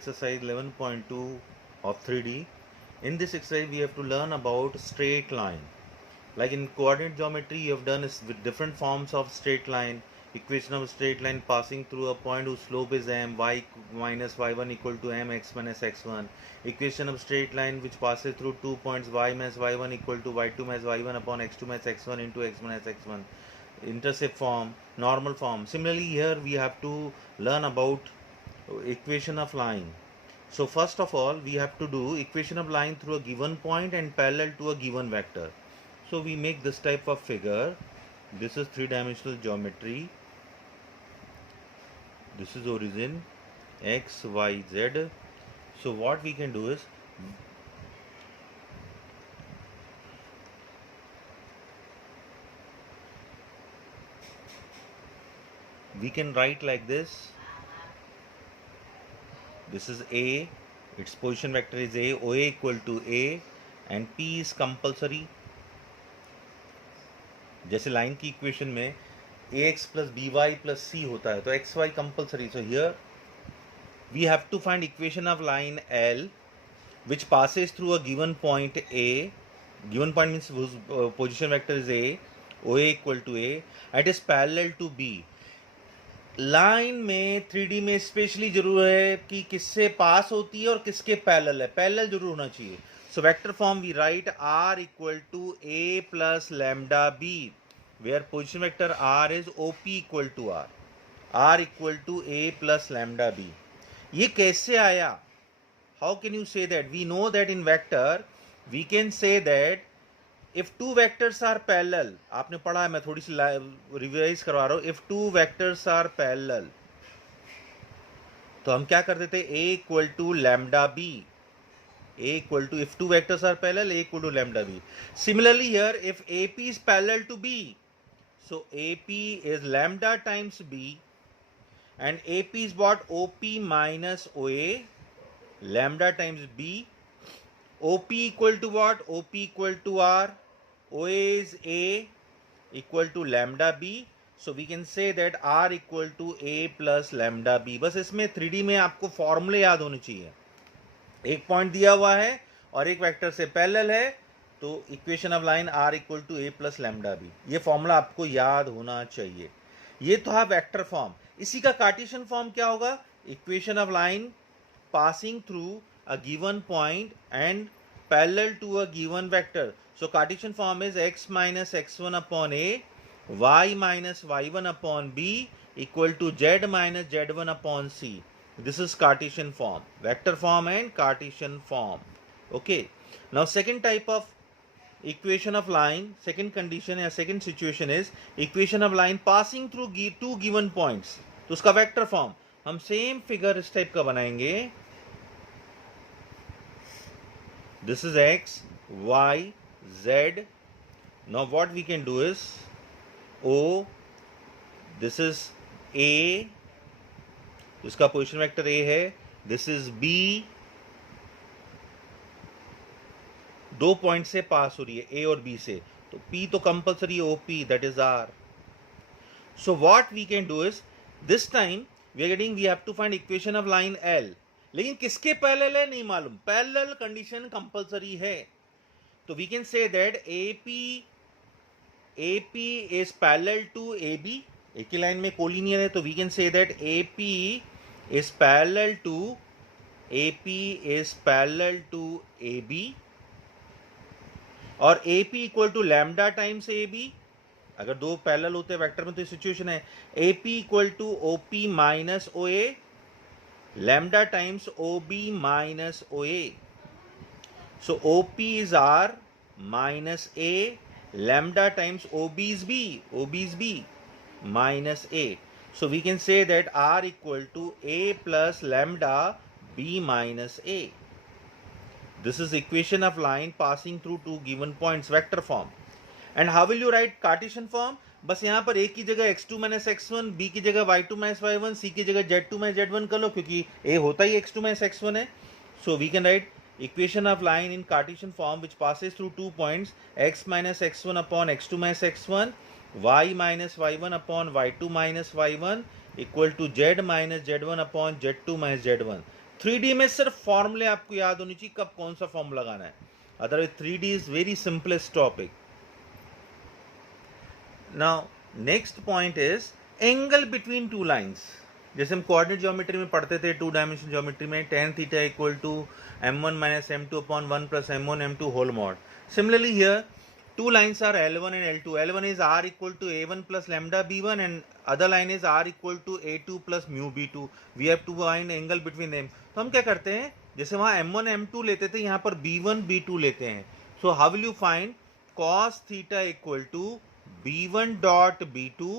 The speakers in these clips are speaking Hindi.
exercise 11.2 of 3D. In this exercise, we have to learn about straight line. Like in coordinate geometry, you have done is with different forms of straight line. Equation of straight line passing through a point whose slope is m, y minus y1 equal to m, x minus x1. Equation of straight line which passes through 2 points y minus y1 equal to y2 minus y1 upon x2 minus x1 into x minus x1. Intercept form, normal form. Similarly, here we have to learn about equation of line. So first of all, we have to do equation of line through a given point and parallel to a given vector. So we make this type of figure. This is three-dimensional geometry. This is origin x, y, z. So what we can do is we can write like this. This is A, its position vector is A, OA equal to A and P is compulsory. जैसे लाइन की इक्वेशन में ax plus by plus c होता है तो xy compulsory. So here we have to find equation of line L which passes through a given point A. Given point means whose position vector is A, OA equal to A and is parallel to B. Line में 3D में स्पेशली जरूर है कि किससे पास होती है और किसके पैरेलल है. पैरेलल जरूर होना चाहिए. So vector form we write r equal to a plus lambda b where position vector r is op equal to r equal to a plus lambda b. ये कैसे आया? How can you say that? We know that in vector we can say that if two vectors are parallel, आपने पढ़ा है, मैं थोड़ी सी रिवाइज करवा रहा हूं. if two vectors are parallel तो हम क्या कर देते? a equal to lambda b. a equal to if two vectors are parallel, a equal to lambda b. Similarly here if ap is parallel to b, so ap is lambda times b and ap is what? op minus oa, lambda times b. OP equal to what? OP equal to R. OA is A equal to lambda B. So we can say that R equal to A plus lambda B. बस इसमें 3D में आपको फॉर्मूले याद होने चाहिए. एक पॉइंट दिया हुआ है और एक वेक्टर से पैरेलल है तो equation of line R equal to A plus lambda B. ये फॉर्मूला आपको याद होना चाहिए. ये तो है वेक्टर फॉर्म. इसी का कार्टेशियन फॉर्म क्या होगा? Equation of line passing through a given point and parallel to a given vector. So Cartesian form is x minus x1 upon a, y minus y1 upon b equal to z minus z1 upon c. This is Cartesian form, vector form and Cartesian form. Okay. Now second type of equation of line, second condition या second situation is equation of line passing through two given points. तो उसका vector form हम सेम फिगर इस टाइप का बनाएंगे. This is x, y, z. Now what we can do is O, this is A, इसका पोजिशन वेक्टर A है. This is B, दो पॉइंट से पास हो रही है A और B से, तो P तो compulsory OP, that is R. So what we can do is this time we have to find equation of line L. लेकिन किसके पैरेलल है नहीं मालूम. पैरेलल कंडीशन कंपल्सरी है. तो we can say that AP is parallel to AB. एक ही लाइन में कोलिनियर है तो we can say that AP is parallel to AB और AP equal to lambda times AB. अगर दो पैरेलल होते हैं वेक्टर में तो सिचुएशन है AP equal to OP minus OA, lambda times OB minus OA. So OP is R minus A, lambda times OB is B minus A. So we can say that R equal to A plus lambda B minus A. This is equation of line passing through two given points, vector form. And how will you write Cartesian form? बस यहाँ पर a की जगह x2 माइनस x1, b की जगह y2 माइनस y1, c की जगह z2 माइनस z1 कर लो क्योंकि a होता ही x2 माइनस x1 है. So we can write equation of line in cartesian form which passes through two points x minus x1 upon x2 minus x1, y minus y1 upon y2 minus y1 equal to z minus z1 upon z2 minus z1. 3D में सिर्फ फॉर्मूले आपको याद होनी चाहिए कब कौन सा फॉर्म लगाना है, otherwise 3D is very simplest topic. Now next point is angle between two lines. जैसे हम कोऑर्डिनेट ज्योमेट्री में पढ़ते थे, 2 डायमेंशन ज्योमेट्री में, tan theta equal to m1 minus m2 upon 1 plus m1 m2 whole mod. Similarly here two lines are L1 and L2. L1 is R equal to A1 plus lambda B1 and other line is R equal to A2 plus mu B2. We have to find angle between them. तो हम क्या करते हैं, जैसे वहाँ M1 M2 लेते थे, यहाँ पर B1 B2 लेते हैं. So how will you find cos theta equal to B1 dot B2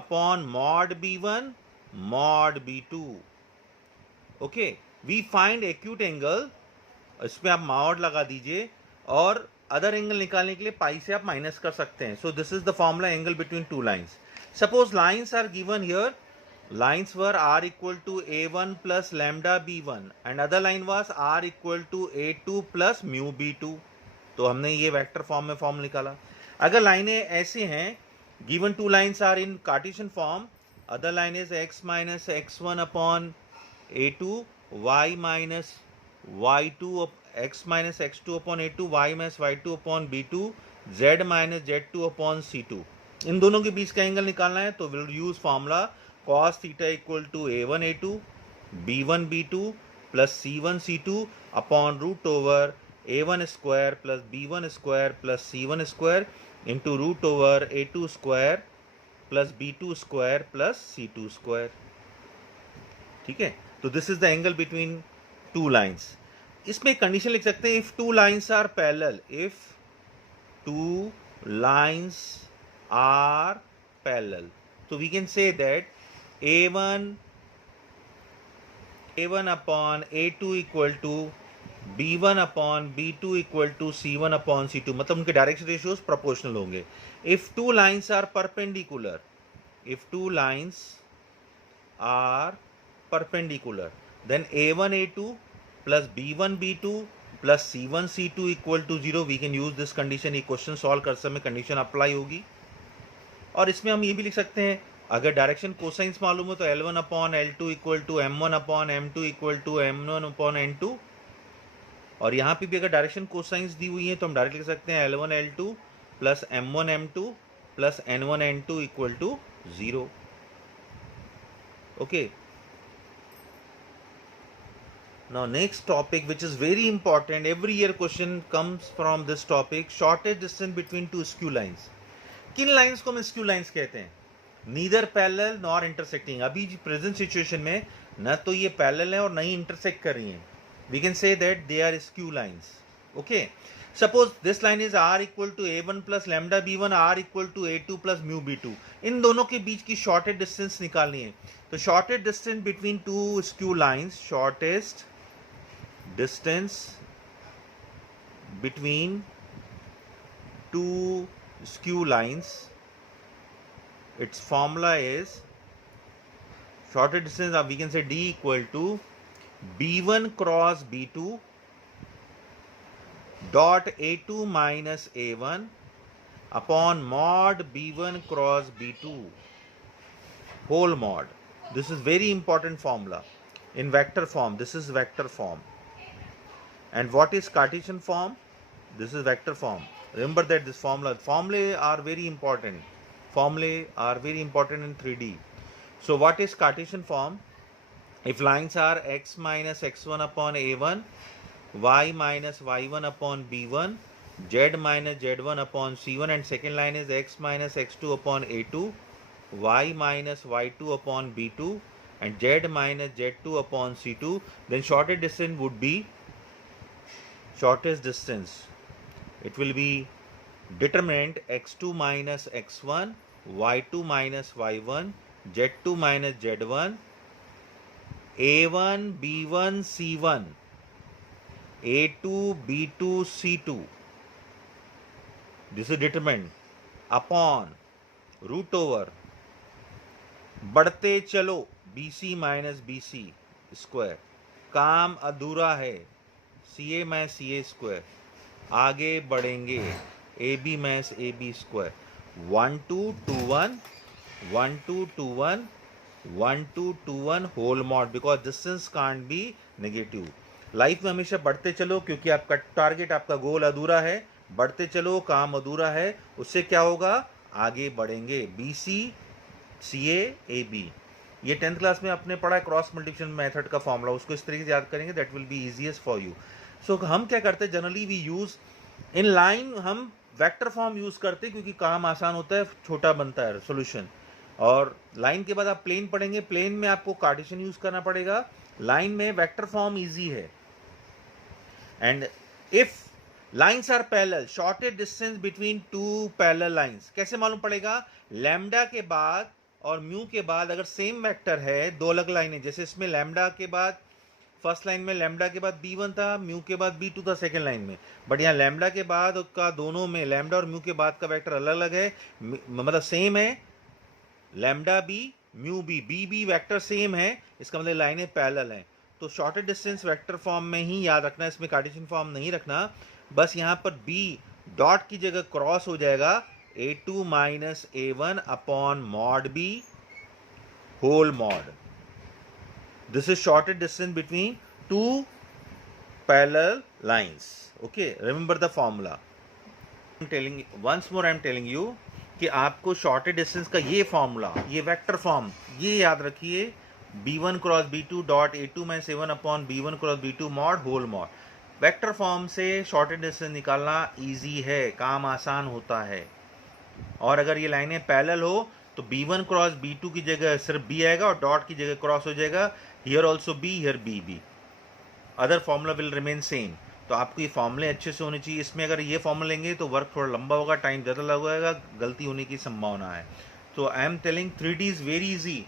upon mod B1 mod B2. Okay, we find acute angle, इसमें आप mod लगा दीजिए और अदर एंगल निकालने के लिए पाई से आप माइनस कर सकते हैं. So this is the formula angle between two lines. Suppose lines are given here, lines were r equal to a1 plus lambda b1 and other line was r equal to a2 plus mu b2. तो हमने ये वेक्टर फॉर्म में फॉर्म निकाला. अगर लाइनें ऐसे हैं, given two lines are in cartesian form, other line is x minus x1 upon a2, y minus y2 x minus x2 upon a2, y minus y2 upon b2, z minus z2 upon c2. इन दोनों के बीच का एंगल निकालना है तो will use formula cos theta equal to a1 a2 b1 b2 plus c1 c2 upon root over a1 square plus b1 square plus c1 square into root over a2 square plus b2 square plus c2 square. ठीक है, तो this is the angle between two lines. इसमें कंडीशन लिख सकते हैं, if two lines are parallel, if two lines are parallel, तो we can say that a1 upon a2 equal to b1 upon b2 equal to c1 upon c2, मतलब उनके डायरेक्शन रेशियोज प्रोपोर्शनल होंगे. If two lines are perpendicular, if two lines are perpendicular, then a1 a2 plus b1 b2 plus c1 c2 equal to 0. we can use this condition. ये क्वेश्चन सॉल्व कर समय कंडीशन अप्लाई होगी. और इसमें हम ये भी लिख सकते हैं, अगर डायरेक्शन कोसाइंस मालूम हो तो L1 upon L2 equal to M1 upon M2 equal to M1 upon N2. और यहाँ पे भी अगर डायरेक्शन कोसाइंस दी हुई है तो हम डायरेक्ट लिख सकते हैं L1 L2 plus M1 M2 plus N1 N2 equal to 0. Okay, now next topic which is very important, every year question comes from this topic, shortest distance between two skew lines. किन लाइंस को हम स्क्यू लाइंस कहते हैं? Neither parallel nor intersecting. अभी प्रेजेंट सिचुएशन में न तो ये पैरेलल है और न ही इंटरसेक्ट कर रही हैं. We can say that they are skew lines. Okay, suppose this line is r equal to a1 plus lambda b1, r equal to a2 plus mu b2. इन दोनों के बीच की शॉर्टेस्ट डिस्टेंस निकालनी है. तो shortest distance between two skew lines, shortest distance between two skew lines, its formula is, shortest distance we can say d equal to b1 cross b2 dot a2 minus a1 upon mod b1 cross b2 whole mod. This is very important formula in vector form. This is vector form. And what is Cartesian form? This is vector form. Remember that this formulae are very important. Formulae are very important in 3D. So what is Cartesian form? If lines are x minus x1 upon a1, y minus y1 upon b1, z minus z1 upon c1, and second line is x minus x2 upon a2, y minus y2 upon b2, and z minus z2 upon c2, then shortest distance would be, shortest distance, it will be determinant x2 minus x1, y2 minus y1, z2 minus z1, a1 b1 c1, a2 b2 c2. This is determinant upon root over बढ़ते चलो BC माइनस BC स्क्वायर. काम अधूरा है, CA माइनस CA स्क्वायर. आगे बढ़ेंगे AB minus AB square. 1 2 2 1 1 2 2 1 1 to 2 1 whole mod because distance can't be negative. Life में हमेशा बढ़ते चलो क्योंकि आपका टारगेट, आपका गोल अधूरा है. बढ़ते चलो, काम अधूरा है, उससे क्या होगा, आगे बढ़ेंगे. BC CA AB, ये 10th क्लास में आपने पढ़ा है क्रॉस मल्टीप्लिकेशन मेथड का फॉर्मूला, उसको इस तरीके से याद करेंगे, that will be easiest for you. So हम क्या करते हैं, generally we use in line, हम वेक्टर फॉर्म यूज करते हैं क्योंकि काम आसान होता है, छोटा बनता है सोल्यूशन. और लाइन के बाद आप प्लेन पढ़ेंगे, प्लेन में आपको कार्टेशियन यूज करना पड़ेगा, लाइन में वेक्टर फॉर्म इजी है. And if lines are parallel, shortest distance between two parallel lines कैसे मालूम पड़ेगा, लैम्डा के बाद और म्यू के बाद अगर सेम वेक्टर है, दो अलग लाइनें, जैसे इसमें लैम्डा के बाद फर्स्ट लाइन में लैम्डा के बाद B1 था, म्यू के बाद B2 था सेकेंड लाइन में, बट यहाँ लैम्डा के बाद का दोनों में लैम्डा और म्यू के बाद का वेक्टर अलग अलग है, मतलब सेम है, lambda B mu B vector same है, इसका मतलब लाइनें पैरेलल हैं. तो शॉर्टेस्ट डिस्टेंस वेक्टर फॉर्म में ही याद रखना, इसमें कार्टेशियन फॉर्म नहीं रखना. बस यहाँ पर B डॉट की जगह क्रॉस हो जाएगा A2 minus A1 upon mod B whole mod. This is shortest distance between two parallel lines. Okay, remember the formula. I'm telling once more, I'm telling you कि आपको shortest distance का ये फॉर्मूला, ये वेक्टर फॉर्म, ये याद रखिए, B1 cross B2 dot A2 minus A1 upon B1 cross B2 mod whole mod. Vector form से शॉर्टेस्ट डिस्टेंस निकालना इजी है, काम आसान होता है. और अगर ये लाइनें पैरेलल हो तो B1 क्रॉस B2 की जगह सिर्फ B आएगा और डॉट की जगह क्रॉस हो जाएगा. Here also B, here B. Other formula will remain same. तो आपको ये फॉर्मूले अच्छे से होने चाहिए. इसमें अगर ये फॉर्मूला लेंगे तो वर्क थोड़ा लंबा होगा, टाइम ज़्यादा लगेगा, गलती होने की संभावना है. तो I am telling 3D is very easy.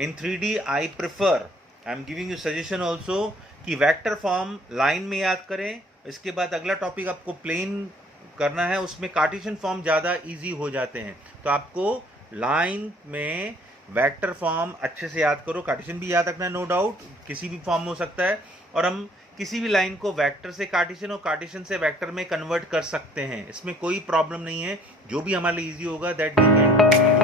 In 3D I prefer, I am giving you suggestion also कि वेक्टर फॉर्म लाइन में याद करें. इसके बाद अगला टॉपिक आपको प्लेन करना है, उसमें कार्टेशियन फॉर्म ज़्यादा ईजी हो जाते हैं. तो आपको लाइन में वेक्टर फॉर्म अच्छे से याद करो, कार्टेशियन भी याद रखना है, नो डाउट, किसी भी फॉर्म में हो सकता है. और हम किसी भी लाइन को वेक्टर से कार्टेशियन और कार्टेशियन से वेक्टर में कन्वर्ट कर सकते हैं, इसमें कोई प्रॉब्लम नहीं है. जो भी हमारे लिए ईजी होगा दैट वी कैन.